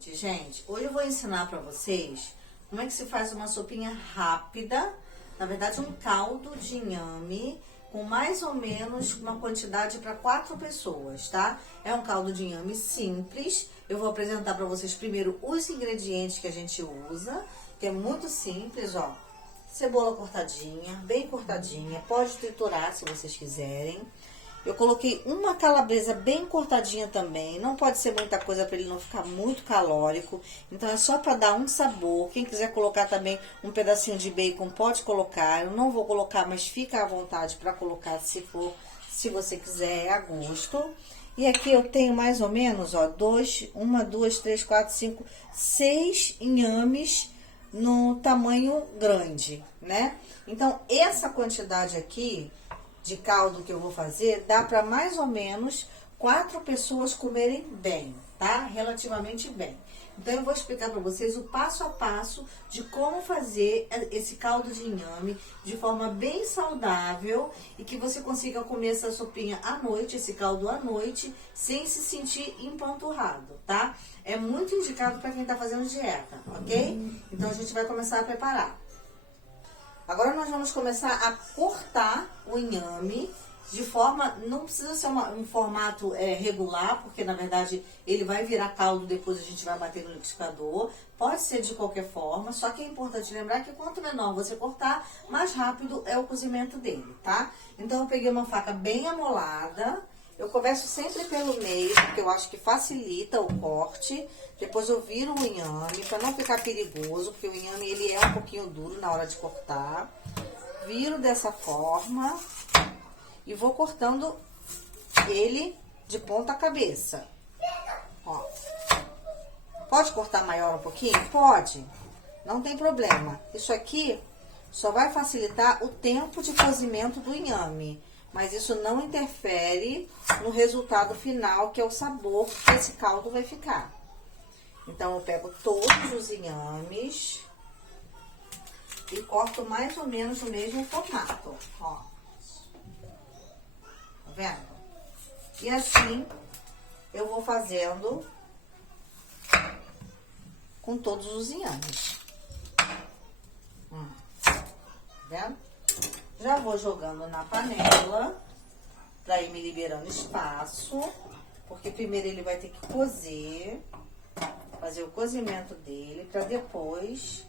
Gente, hoje eu vou ensinar pra vocês como é que se faz uma sopinha rápida, na verdade um caldo de inhame com mais ou menos uma quantidade para 4 pessoas, tá? É um caldo de inhame simples. Eu vou apresentar pra vocês primeiro os ingredientes que a gente usa, que é muito simples, ó. Cebola cortadinha, bem cortadinha, pode triturar se vocês quiserem. Eu coloquei uma calabresa bem cortadinha também, não pode ser muita coisa para ele não ficar muito calórico. Então é só para dar um sabor. Quem quiser colocar também um pedacinho de bacon pode colocar. Eu não vou colocar, mas fica à vontade para colocar se você quiser, é a gosto. E aqui eu tenho mais ou menos, ó, 6 inhames no tamanho grande, né? Então essa quantidade aqui de caldo que eu vou fazer, dá para mais ou menos 4 pessoas comerem bem, tá? Relativamente bem. Então, eu vou explicar para vocês o passo a passo de como fazer esse caldo de inhame de forma bem saudável e que você consiga comer essa sopinha à noite, esse caldo à noite, sem se sentir empanturrado, tá? É muito indicado para quem tá fazendo dieta, ok? Então, a gente vai começar a preparar. Agora nós vamos começar a cortar o inhame de forma, não precisa ser um formato regular, porque na verdade ele vai virar caldo, depois a gente vai bater no liquidificador. Pode ser de qualquer forma, só que é importante lembrar que quanto menor você cortar, mais rápido é o cozimento dele, tá? Então eu peguei uma faca bem amolada. Eu começo sempre pelo meio, porque eu acho que facilita o corte. Depois eu viro o inhame, para não ficar perigoso, porque o inhame ele é um pouquinho duro na hora de cortar. Viro dessa forma e vou cortando ele de ponta cabeça. Ó. Pode cortar maior um pouquinho? Pode, não tem problema. Isso aqui só vai facilitar o tempo de cozimento do inhame. Mas isso não interfere no resultado final, que é o sabor que esse caldo vai ficar. Então, eu pego todos os inhames e corto mais ou menos no mesmo formato, ó. Tá vendo? E assim, eu vou fazendo com todos os inhames. Tá vendo? Já vou jogando na panela, pra ir me liberando espaço, porque primeiro ele vai ter que cozer, fazer o cozimento dele, pra depois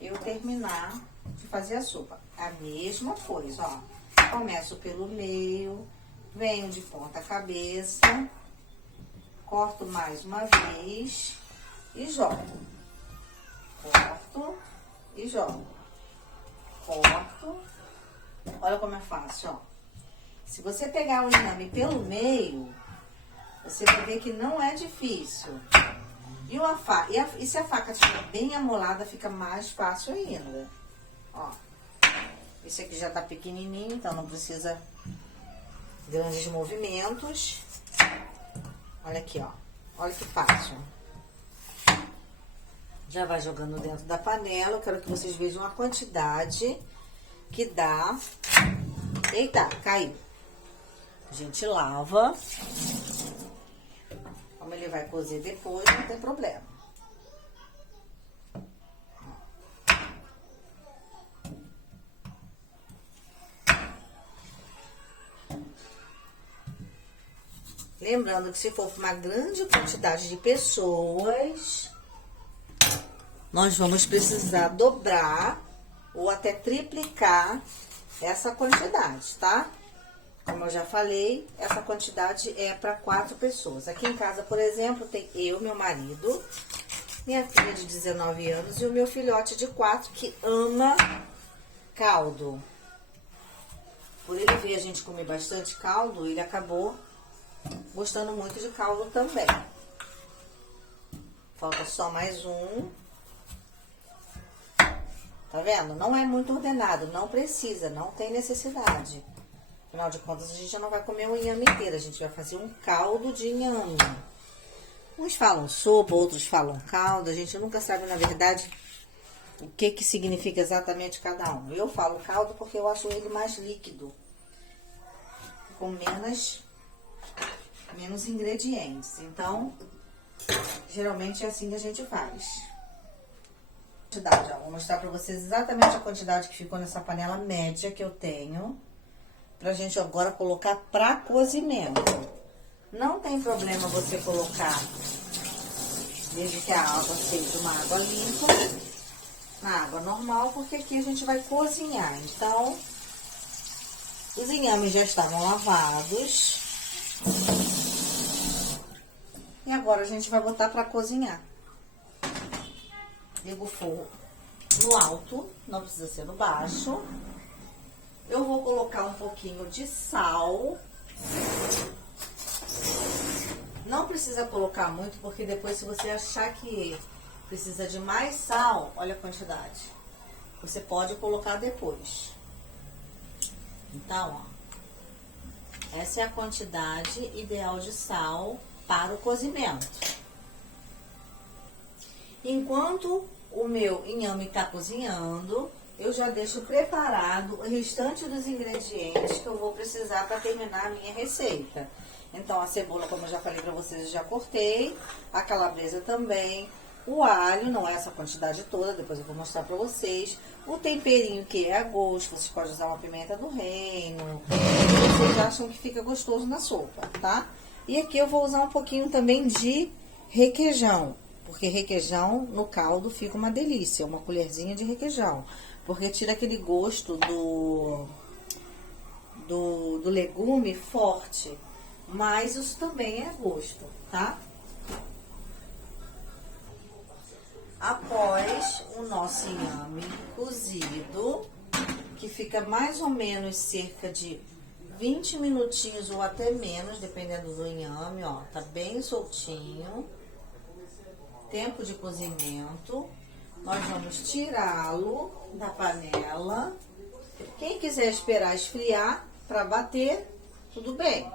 eu terminar de fazer a sopa. A mesma coisa, ó. Começo pelo meio, venho de ponta cabeça, corto mais uma vez e jogo. Corto e jogo. Corto. Olha como é fácil, ó. Se você pegar o inhame pelo meio, você vai ver que não é difícil. E se a faca estiver bem amolada, fica mais fácil ainda. Ó. Esse aqui já tá pequenininho, então não precisa grandes movimentos. Olha aqui, ó. Olha que fácil. Já vai jogando dentro da panela. Eu quero que vocês vejam a quantidade que dá. Eita, caiu. A gente lava. Como ele vai cozer depois, não tem problema. Lembrando que se for para uma grande quantidade de pessoas, nós vamos precisar dobrar ou até triplicar essa quantidade, tá? Como eu já falei, essa quantidade é para 4 pessoas. Aqui em casa, por exemplo, tem eu, meu marido, minha filha de 19 anos e o meu filhote de 4 que ama caldo. Por ele ver a gente comer bastante caldo, ele acabou gostando muito de caldo também. Falta só mais um. Tá vendo? Não é muito ordenado, não precisa, não tem necessidade. Afinal de contas, a gente já não vai comer um inhame inteiro, a gente vai fazer um caldo de inhame. Uns falam sopa, outros falam caldo, a gente nunca sabe, na verdade, o que significa exatamente cada um. Eu falo caldo porque eu acho ele mais líquido, com menos ingredientes. Então, Geralmente é assim que a gente faz. Quantidade, ó, vou mostrar pra vocês exatamente a quantidade que ficou nessa panela média que eu tenho. Pra gente agora colocar pra cozimento. Não tem problema você colocar, desde que a água seja uma água limpa, na água normal, porque aqui a gente vai cozinhar. Então, os inhames já estavam lavados. E agora a gente vai botar pra cozinhar. Ligo o fogo no alto, não precisa ser no baixo. Eu vou colocar um pouquinho de sal. Não precisa colocar muito, porque depois se você achar que precisa de mais sal, olha a quantidade. Você pode colocar depois. Então, ó, essa é a quantidade ideal de sal para o cozimento. Enquanto o meu inhame está cozinhando, eu já deixo preparado o restante dos ingredientes que eu vou precisar para terminar a minha receita. Então, a cebola, como eu já falei para vocês, eu já cortei. A calabresa também. O alho, não é essa quantidade toda, depois eu vou mostrar para vocês. O temperinho, que é a gosto, vocês podem usar uma pimenta do reino. Que vocês acham que fica gostoso na sopa, tá? E aqui eu vou usar um pouquinho também de requeijão. Porque requeijão no caldo fica uma delícia, uma colherzinha de requeijão. Porque tira aquele gosto do legume forte. Mas isso também é gosto, tá? Após o nosso inhame cozido, que fica mais ou menos cerca de 20 minutinhos ou até menos, dependendo do inhame, ó, tá bem soltinho. Tempo de cozimento, nós vamos tirá-lo da panela. Quem quiser esperar esfriar para bater, tudo bem.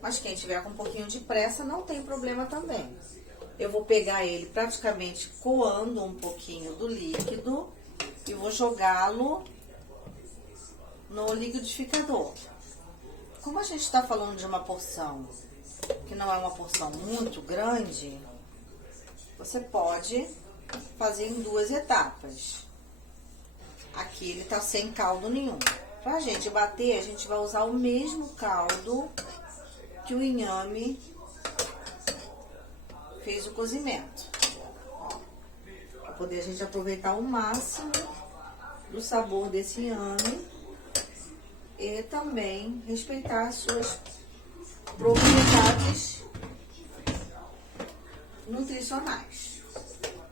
Mas quem tiver com um pouquinho de pressa, não tem problema também. Eu vou pegar ele praticamente coando um pouquinho do líquido e vou jogá-lo no liquidificador. Como a gente está falando de uma porção que não é uma porção muito grande, você pode fazer em 2 etapas. Aqui ele tá sem caldo nenhum. Pra gente bater, a gente vai usar o mesmo caldo que o inhame fez o cozimento. Pra poder a gente aproveitar o máximo do sabor desse inhame e também respeitar as suas propriedades nutricionais.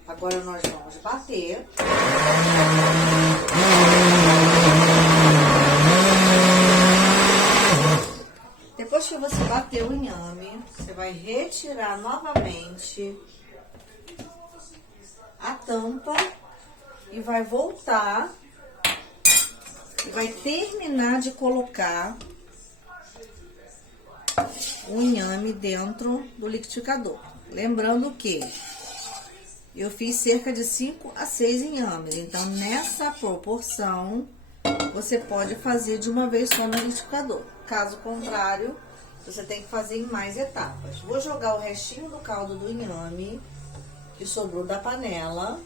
Agora nós vamos bater. Depois que você bater o inhame, você vai retirar novamente a tampa e vai voltar e vai terminar de colocar o inhame dentro do liquidificador. Lembrando que eu fiz cerca de 5 a 6 inhames, então nessa proporção você pode fazer de uma vez só no liquidificador. Caso contrário, você tem que fazer em mais etapas. Vou jogar o restinho do caldo do inhame que sobrou da panela.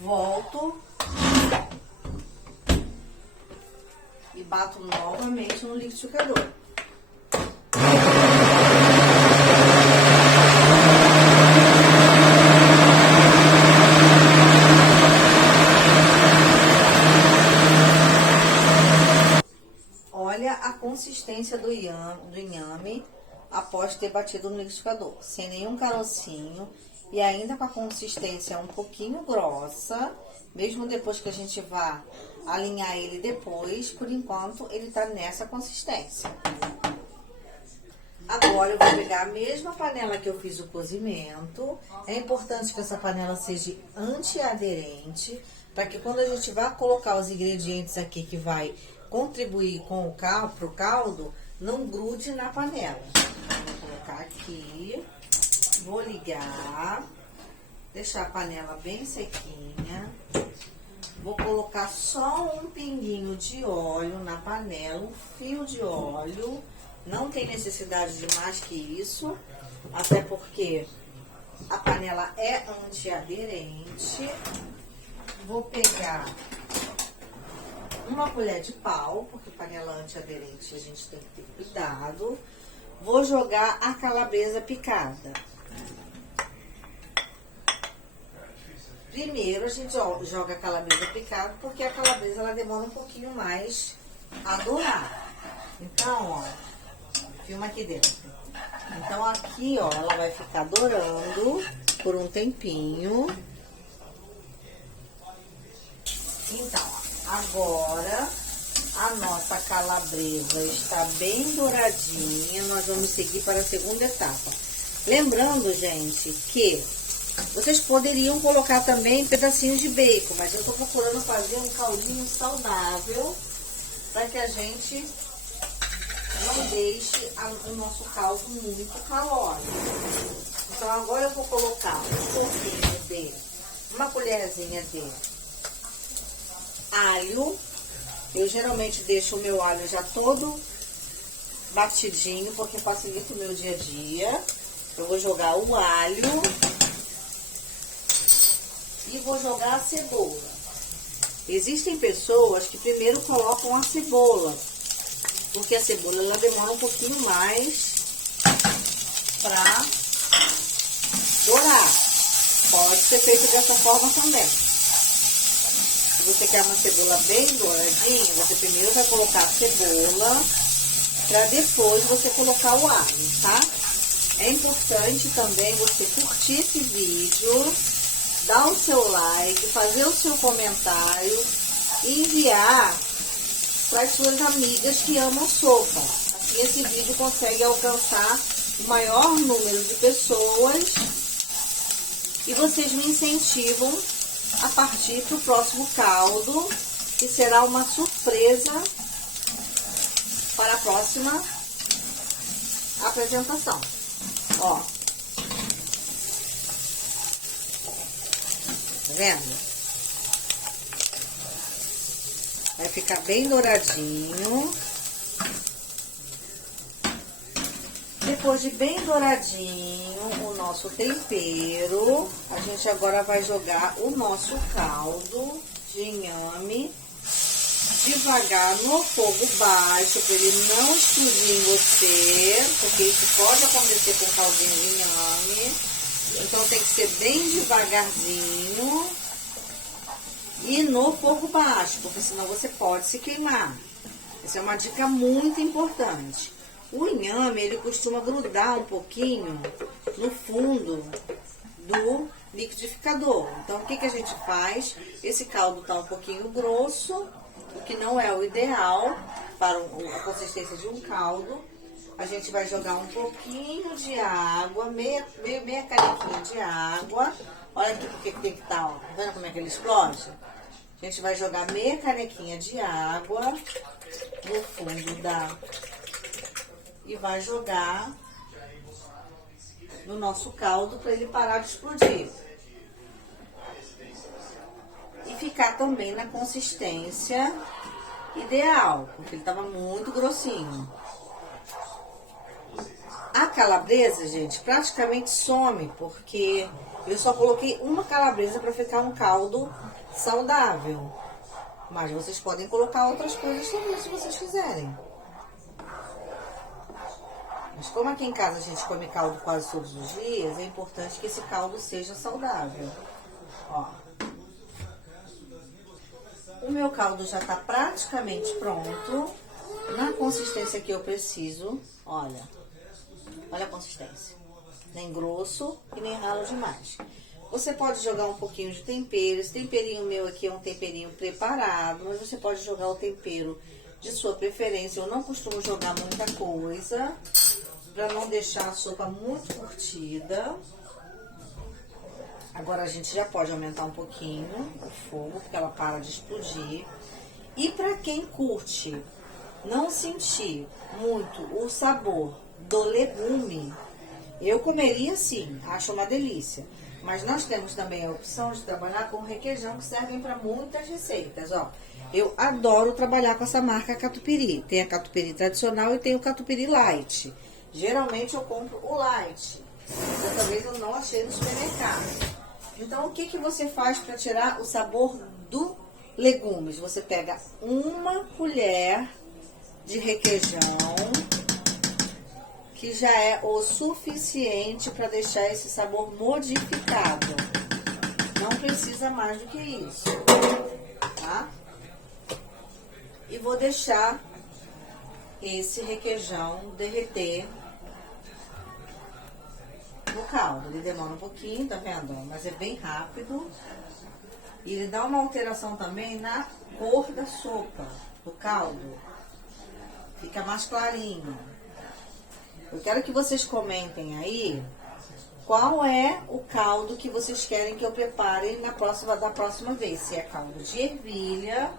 Volto e bato novamente no liquidificador. Olha a consistência do inhame após ter batido no liquidificador, sem nenhum carocinho e ainda com a consistência um pouquinho grossa, mesmo depois que a gente vá alinhar ele depois, por enquanto ele tá nessa consistência. Agora eu vou pegar a mesma panela que eu fiz o cozimento. É importante que essa panela seja antiaderente, para que quando a gente vá colocar os ingredientes aqui que vai contribuir com o caldo, pro caldo, não grude na panela. Vou colocar aqui, vou ligar, deixar a panela bem sequinha. Vou colocar só um pinguinho de óleo na panela, um fio de óleo. Não tem necessidade de mais que isso. até porque a panela é antiaderente. Vou pegar uma colher de pau, porque panela antiaderente a gente tem que ter cuidado. Vou jogar a calabresa picada. Primeiro a gente joga a calabresa picada, porque a calabresa ela demora um pouquinho mais a dourar. Então, ó, filma aqui dentro. Então aqui, ó, ela vai ficar dourando por um tempinho. Então, ó, agora a nossa calabresa está bem douradinha. Nós vamos seguir para a segunda etapa. Lembrando, gente, que vocês poderiam colocar também pedacinhos de bacon, mas eu tô procurando fazer um caldinho saudável para que a gente não deixe o nosso caldo muito calórico. Então agora eu vou colocar uma colherzinha de alho. Eu geralmente deixo o meu alho já todo batidinho, porque facilita o meu dia a dia. Eu vou jogar o alho e vou jogar a cebola. Existem pessoas que primeiro colocam a cebola, porque a cebola ela demora um pouquinho mais para dourar. Pode ser feito dessa forma também. Se você quer uma cebola bem douradinha, você primeiro vai colocar a cebola para depois você colocar o alho, tá? É importante também você curtir esse vídeo, dar o seu like, fazer o seu comentário e enviar para as suas amigas que amam sopa. Assim esse vídeo consegue alcançar o maior número de pessoas e vocês me incentivam a partir para o próximo caldo, que será uma surpresa para a próxima apresentação. Ó, tá vendo? Vai ficar bem douradinho. Depois de bem douradinho o nosso tempero, a gente agora vai jogar o nosso caldo de inhame devagar no fogo baixo, para ele não explodir em você, porque isso pode acontecer com caldinho de inhame. Então tem que ser bem devagarzinho e no fogo baixo, porque senão você pode se queimar. Essa é uma dica muito importante. O inhame, ele costuma grudar um pouquinho no fundo do liquidificador. Então, o que que a gente faz? Esse caldo tá um pouquinho grosso, o que não é o ideal para a consistência de um caldo. A gente vai jogar um pouquinho de água, meia canequinha de água. Olha aqui porque tem que estar, ó. Tá vendo como é que ele explode? A gente vai jogar meia canequinha de água no fundo e vai jogar no nosso caldo para ele parar de explodir. E ficar também na consistência ideal, porque ele estava muito grossinho. A calabresa, gente, praticamente some, porque eu só coloquei uma calabresa para ficar um caldo saudável. Mas vocês podem colocar outras coisas também, se vocês quiserem. Mas como aqui em casa a gente come caldo quase todos os dias, é importante que esse caldo seja saudável. Ó. O meu caldo já tá praticamente pronto, na consistência que eu preciso. Olha, olha a consistência. Nem grosso e nem ralo demais. Você pode jogar um pouquinho de tempero. Esse temperinho meu aqui é um temperinho preparado, mas você pode jogar o tempero de sua preferência. Eu não costumo jogar muita coisa, para não deixar a sopa muito curtida. Agora a gente já pode aumentar um pouquinho o fogo, porque ela para de explodir. E para quem curte não sentir muito o sabor do legume, eu comeria sim, acho uma delícia. Mas nós temos também a opção de trabalhar com requeijão, que servem para muitas receitas, ó. Eu adoro trabalhar com essa marca Catupiry. Tem a Catupiry tradicional e tem o Catupiry Light. Geralmente eu compro o Light, Dessa vez eu não achei no supermercado. Então, o que que você faz para tirar o sabor do legumes? Você pega uma colher de requeijão, que já é o suficiente para deixar esse sabor modificado. Não precisa mais do que isso, tá? E vou deixar esse requeijão derreter no caldo. Ele demora um pouquinho, tá vendo? Mas é bem rápido. E ele dá uma alteração também na cor da sopa, do caldo. Fica mais clarinho. Eu quero que vocês comentem aí qual é o caldo que vocês querem que eu prepare da próxima vez. Se é caldo de ervilha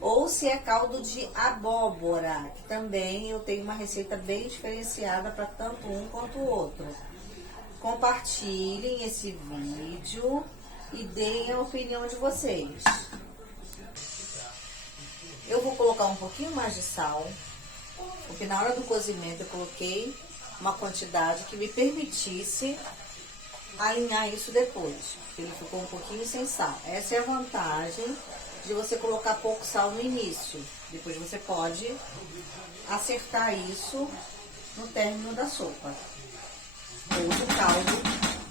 ou se é caldo de abóbora, que também eu tenho uma receita bem diferenciada para tanto um quanto o outro. Compartilhem esse vídeo e deem a opinião de vocês. Eu vou colocar um pouquinho mais de sal, porque na hora do cozimento eu coloquei uma quantidade que me permitisse alinhar isso depois. Ele ficou um pouquinho sem sal. Essa é a vantagem de você colocar pouco sal no início. Depois você pode acertar isso no término da sopa. Ou do caldo,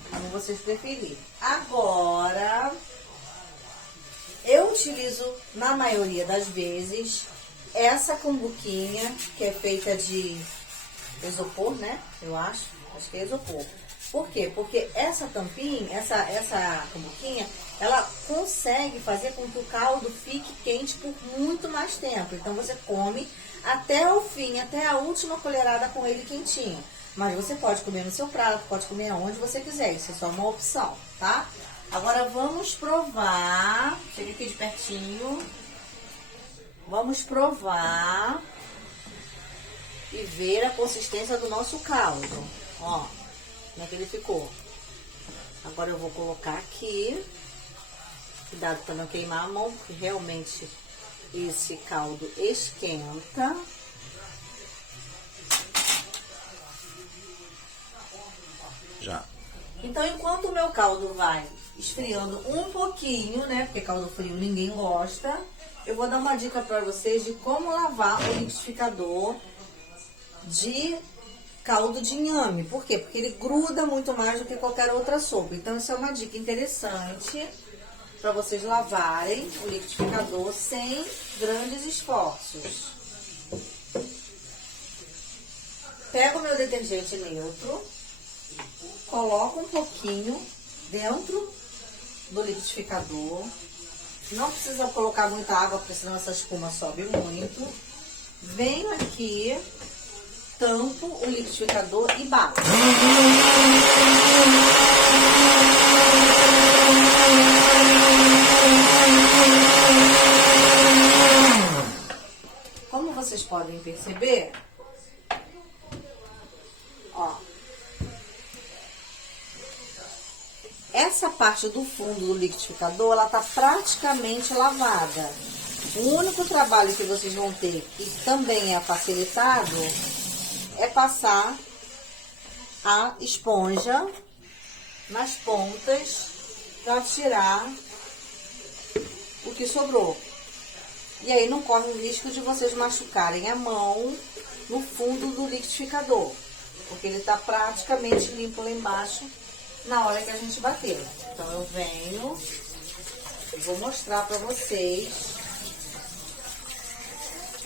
como vocês preferirem. Agora, eu utilizo, na maioria das vezes, essa cumbuquinha, que é feita de isopor, né? Eu acho que é isopor. Por quê? Porque essa tampinha, essa cumbuquinha, ela consegue fazer com que o caldo fique quente por muito mais tempo. Então, você come até o fim, até a última colherada com ele quentinho. Mas você pode comer no seu prato, pode comer aonde você quiser. Isso é só uma opção, tá? Agora, vamos provar. Chega aqui de pertinho. Vamos provar e ver a consistência do nosso caldo. Ó, como é que ele ficou. Agora eu vou colocar aqui. Cuidado para não queimar a mão, porque realmente esse caldo esquenta. Já. Então, enquanto o meu caldo vai esfriando um pouquinho, né? Porque caldo frio ninguém gosta. Eu vou dar uma dica para vocês de como lavar o liquidificador de caldo de inhame. Por quê? Porque ele gruda muito mais do que qualquer outra sopa. Então, essa é uma dica interessante para vocês lavarem o liquidificador sem grandes esforços. Pego o meu detergente neutro, coloco um pouquinho dentro do liquidificador. Não precisa colocar muita água, porque senão essa espuma sobe muito. Venho aqui, tampo o liquidificador e bato. Como vocês podem perceber, ó, essa parte do fundo do liquidificador, ela tá praticamente lavada. O único trabalho que vocês vão ter, que também é facilitado, é passar a esponja nas pontas para tirar o que sobrou. E aí não corre o risco de vocês machucarem a mão no fundo do liquidificador, porque ele tá praticamente limpo lá embaixo na hora que a gente bater. Então eu venho e vou mostrar para vocês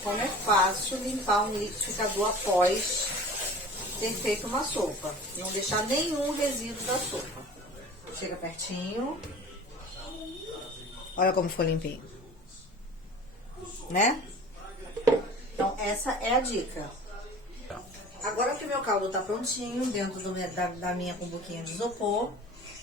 como é fácil limpar um liquidificador após ter feito uma sopa. Não deixar nenhum resíduo da sopa. Chega pertinho. Olha como ficou limpinho. Né? Então essa é a dica. Agora que o meu caldo tá prontinho, dentro da minha cumbuquinha de isopor,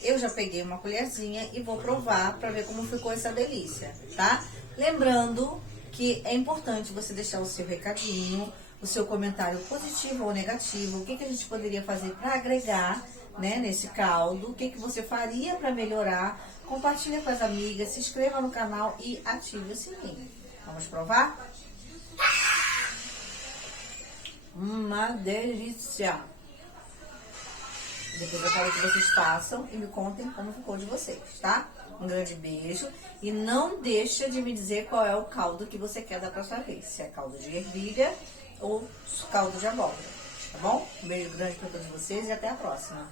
eu já peguei uma colherzinha e vou provar para ver como ficou essa delícia, tá? Lembrando que é importante você deixar o seu recadinho, o seu comentário positivo ou negativo, o que a gente poderia fazer para agregar, né, nesse caldo, o que você faria para melhorar. Compartilha com as amigas, se inscreva no canal e ative o sininho. Vamos provar? Uma delícia! Depois eu quero que vocês façam e me contem como ficou de vocês, tá? Um grande beijo. E não deixa de me dizer qual é o caldo que você quer da próxima vez. Se é caldo de ervilha ou caldo de abóbora, tá bom? Um beijo grande para todos vocês e até a próxima.